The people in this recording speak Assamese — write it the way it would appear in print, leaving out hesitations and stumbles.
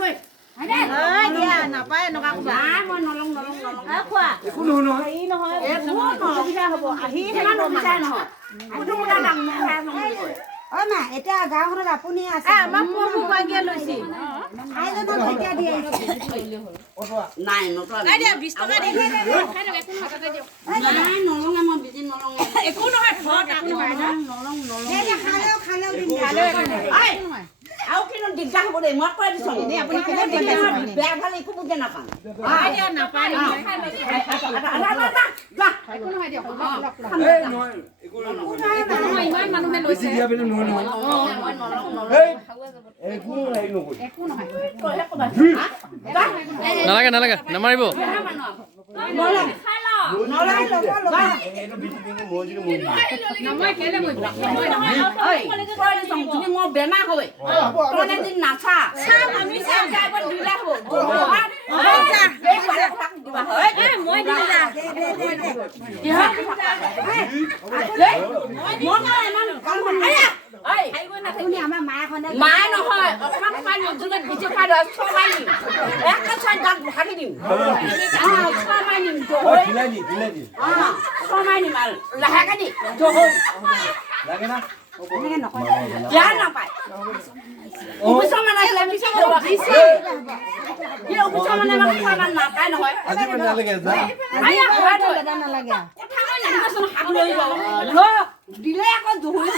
গৈ দিয়া নাপায় এনেকুৱা ক'বা মই নলং খোৱা একো নহয় নহয় হেৰি নহয় অসুবিধা হ'ব আহি ইমান অসুবিধা নহয় অ মা এতিয়া গাঁওখনত আপুনি আছে আমাৰ পুৱাবোৰ বাগিয়া লৈছে আইজনক কেতিয়া দিয়ে নাই নতৰা নাই দিয়া 20 টকা দি নাই নলঙে মই বিজি নলঙে একো নহয় ঘৰত একো নহয় খালেও দিম আৰু কিন্তু দিগদাৰ হ'ব দেই মই কৈ দিছোঁ আপুনি কেলে বেয়া ভাল একো বুজে নাপাওঁ দিয়া নাপায় নহয় এই নহয় একো নহয় ইমান মানুহে বেছি দিয়া পেলে নহয় নহয় এই একো হেৰি নকৰি নালাগে নামাৰিব এইটো বিটি দিম মই যদি মই নহয় কেলে মই যদি মোৰ বেমাৰ হয় তই এদিন নাচা দিলে হ'ব মই দিম যা আপুনি আমাৰ মাখনে মায়ে নহয় অকণমান সময় নজুলত বিজি পাই ছমাই নিম একটা চাই দাঁত ভাগি দিম ছমাই নিম দিলাই দি ছমাই নিম আৰু লাহেকে দি জহল লাগে না বেয়া নাপায় অফিচৰ মানে আহিলে পিছে অফিচৰ মানে নাপায় নহয় আজি মানে নালাগে যা নালাগে কথা মই নাহিবাচোন হাত লৈ যাওঁ দিলে আকৌ জহল